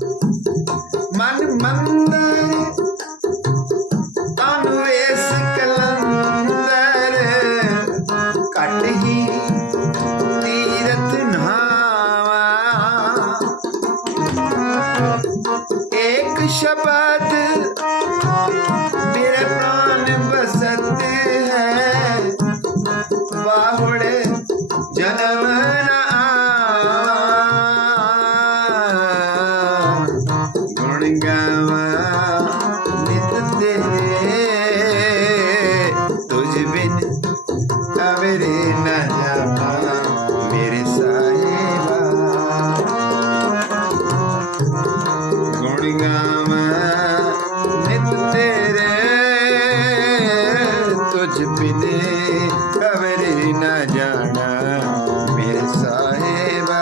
मन मंद तानु वेस कलंदर कट ही तीरथ नहावा एक शब्द मेरे प्राण बसते हैं बाहुड़े जन्म न आवा गुण गावा नित तेरे तुझ बिन अवरे न जावा मेरे साहिबा गुण गावा नित तेरे तुझ बिन अवरे न जाना मेरे साहिबा